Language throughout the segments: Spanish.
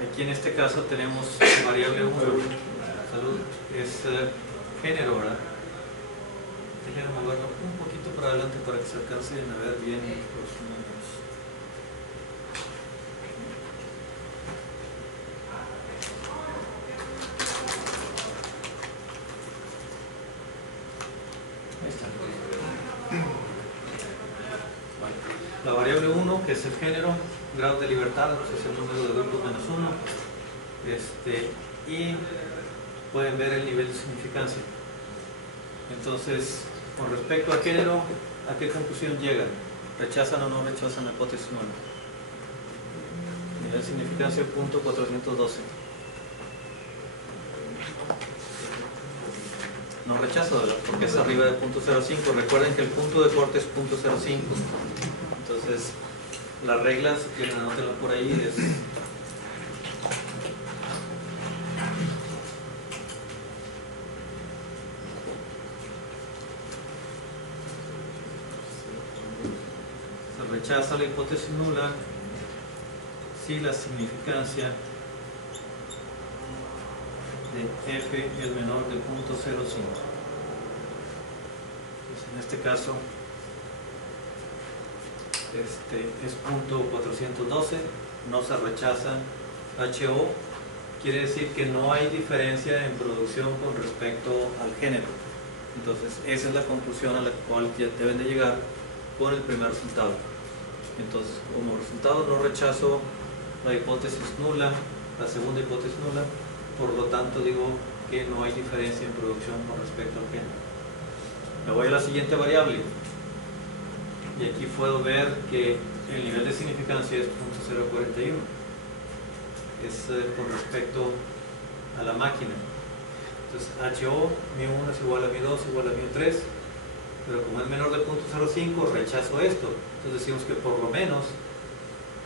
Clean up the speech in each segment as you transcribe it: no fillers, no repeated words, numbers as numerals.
Aquí en este caso tenemos variable 1, salud, es género, ¿verdad? Déjenme moverlo un poquito para adelante para que se alcancen a ver bien los números. Ahí está. Bueno, la variable 1, que es el género, grado de libertad, es el número de grupos menos 1, y pueden ver el nivel de significancia. Entonces, con respecto al género, ¿a qué conclusión llegan? ¿Rechazan o no rechazan la hipótesis nula? Nivel de significancia punto 412. No rechazo, ¿verdad? Porque es arriba de punto 0.5. Recuerden que el punto de corte es punto 0.5. Entonces, las reglas, si quieren anótenlo por ahí, es se rechaza la hipótesis nula si la significancia de f es menor de punto 0.5. Entonces, en este caso es punto 412, no se rechaza HO, quiere decir que no hay diferencia en producción con respecto al género. Entonces esa es la conclusión a la cual ya deben de llegar con el primer resultado. Entonces, como resultado no rechazo la hipótesis nula, la segunda hipótesis nula, por lo tanto digo que no hay diferencia en producción con respecto al género. Me voy a la siguiente variable. Y aquí puedo ver que el nivel de significancia es .041. Es con respecto a la máquina. Entonces, HO, μ1 es igual a μ2 igual a μ3. Pero como es menor de .05, rechazo esto. Entonces decimos que por lo menos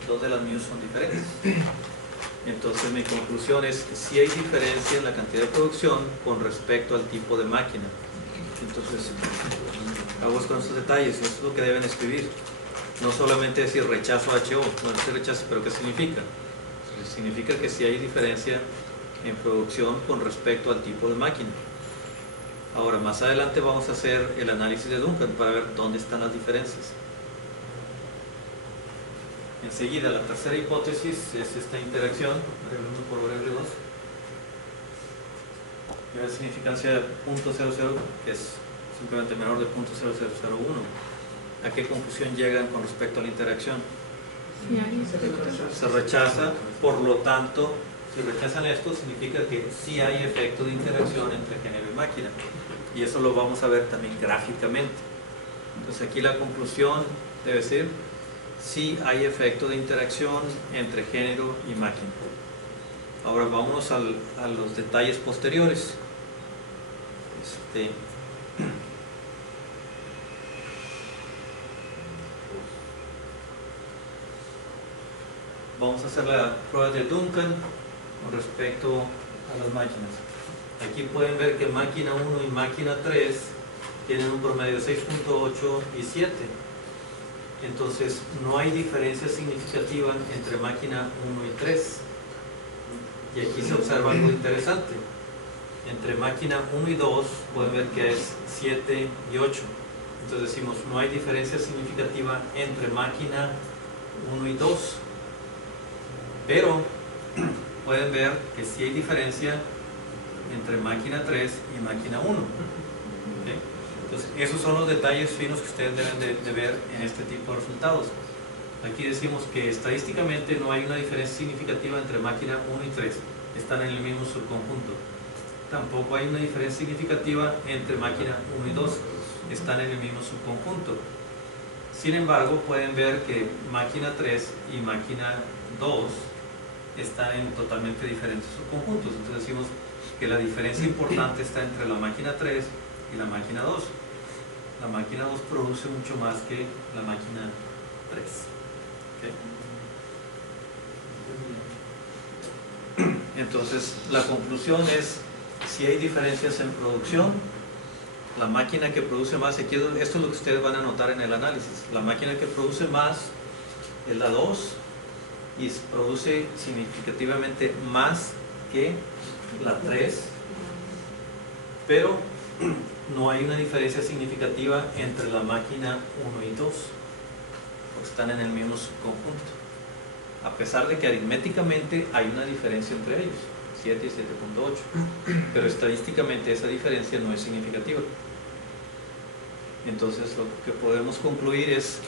dos de las μ son diferentes. Entonces mi conclusión es que sí hay diferencia en la cantidad de producción con respecto al tipo de máquina. Entonces, aguas con estos detalles, eso es lo que deben escribir. No solamente decir rechazo HO, no decir rechazo, pero ¿qué significa? Significa que sí hay diferencia en producción con respecto al tipo de máquina. Ahora, más adelante vamos a hacer el análisis de Duncan para ver dónde están las diferencias. Enseguida, la tercera hipótesis es esta interacción, variable 1 por variable 2. La significancia de .00, que es simplemente menor de .0001. ¿A qué conclusión llegan con respecto a la interacción? Se rechaza, por lo tanto, si rechazan esto, significa que sí hay efecto de interacción entre género y máquina. Y eso lo vamos a ver también gráficamente. Entonces aquí la conclusión debe ser sí hay efecto de interacción entre género y máquina. Ahora vámonos a los detalles posteriores. Vamos a hacer la prueba de Duncan con respecto a las máquinas. Aquí pueden ver que máquina 1 y máquina 3 tienen un promedio de 6.8 y 7. Entonces no hay diferencia significativa entre máquina 1 y 3. Y aquí se observa algo interesante. Entre máquina 1 y 2 pueden ver que es 7 y 8. Entonces decimos no hay diferencia significativa entre máquina 1 y 2. Pero pueden ver que sí hay diferencia entre máquina 3 y máquina 1. ¿Okay? Entonces, esos son los detalles finos que ustedes deben de ver en este tipo de resultados. Aquí decimos que estadísticamente no hay una diferencia significativa entre máquina 1 y 3. Están en el mismo subconjunto. Tampoco hay una diferencia significativa entre máquina 1 y 2. Están en el mismo subconjunto. Sin embargo, pueden ver que máquina 3 y máquina 2 están en totalmente diferentes subconjuntos. Entonces decimos que la diferencia importante está entre la máquina 3 y la máquina 2. La máquina 2 produce mucho más que la máquina 3. ¿Okay? Entonces la conclusión es si hay diferencias en producción, la máquina que produce más, aquí esto es lo que ustedes van a notar en el análisis, la máquina que produce más es la 2 y produce significativamente más que la 3, pero no hay una diferencia significativa entre la máquina 1 y 2, porque están en el mismo subconjunto, a pesar de que aritméticamente hay una diferencia entre ellos, 7 y 7.8, pero estadísticamente esa diferencia no es significativa. Entonces lo que podemos concluir es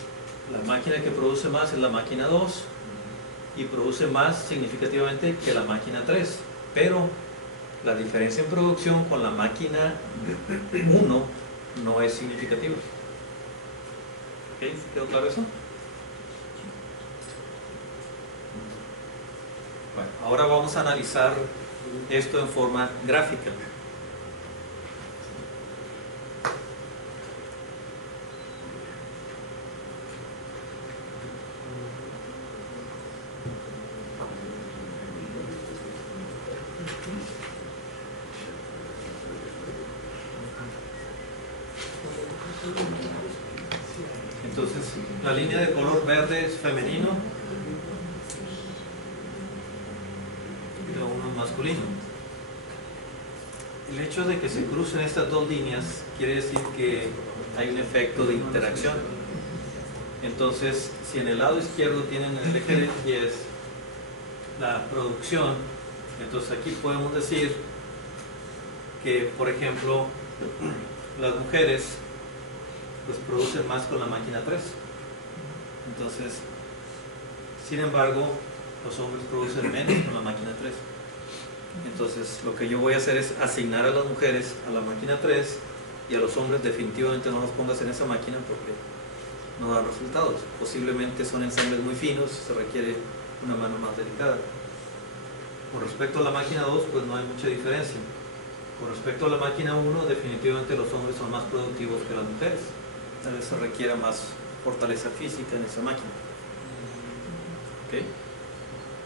la máquina que produce más es la máquina 2 y produce más significativamente que la máquina 3, pero la diferencia en producción con la máquina 1 no es significativa. ¿Ok? ¿Quedó claro eso? Bueno, ahora vamos a analizar esto en forma gráfica. Entonces, la línea de color verde es femenino y la 1 es masculino. El hecho de que se crucen estas dos líneas quiere decir que hay un efecto de interacción. Entonces, si en el lado izquierdo tienen el eje de 10 la producción, entonces aquí podemos decir que, por ejemplo, las mujeres pues producen más con la máquina 3. Entonces, sin embargo, los hombres producen menos con la máquina 3. Entonces, lo que yo voy a hacer es asignar a las mujeres a la máquina 3 y a los hombres definitivamente no los pongas en esa máquina porque no da resultados. Posiblemente son ensambles muy finos, se requiere una mano más delicada. Con respecto a la máquina 2, pues no hay mucha diferencia. Con respecto a la máquina 1, definitivamente los hombres son más productivos que las mujeres. Tal vez se requiera más fortaleza física en esa máquina. ¿Ok?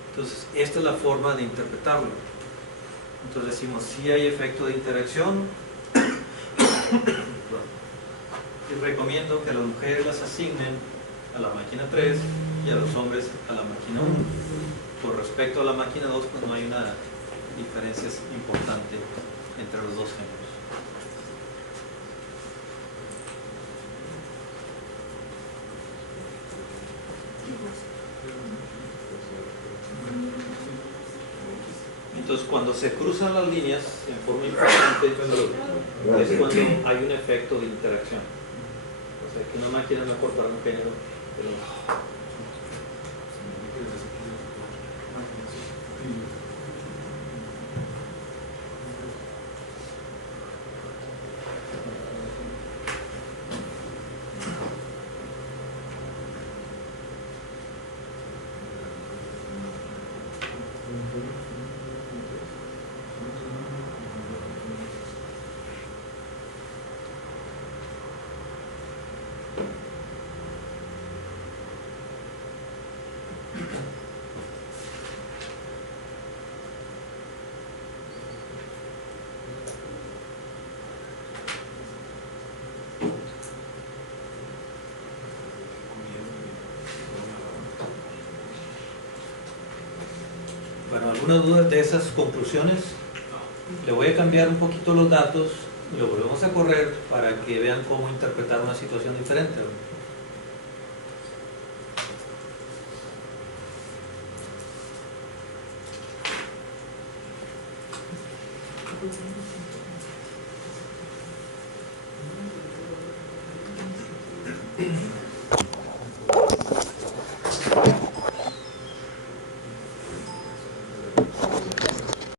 Entonces, esta es la forma de interpretarlo. Entonces decimos, si hay efecto de interacción, y recomiendo que a las mujeres las asignen a la máquina 3 y a los hombres a la máquina 1. Con respecto a la máquina 2, pues no hay una diferencia importante entre los dos géneros. Entonces, cuando se cruzan las líneas en forma importante, es cuando hay un efecto de interacción. O sea, que una máquina es mejor para un género, pero bueno, algunas dudas de esas conclusiones. Le voy a cambiar un poquito los datos y lo volvemos a correr para que vean cómo interpretar una situación diferente. ¿No?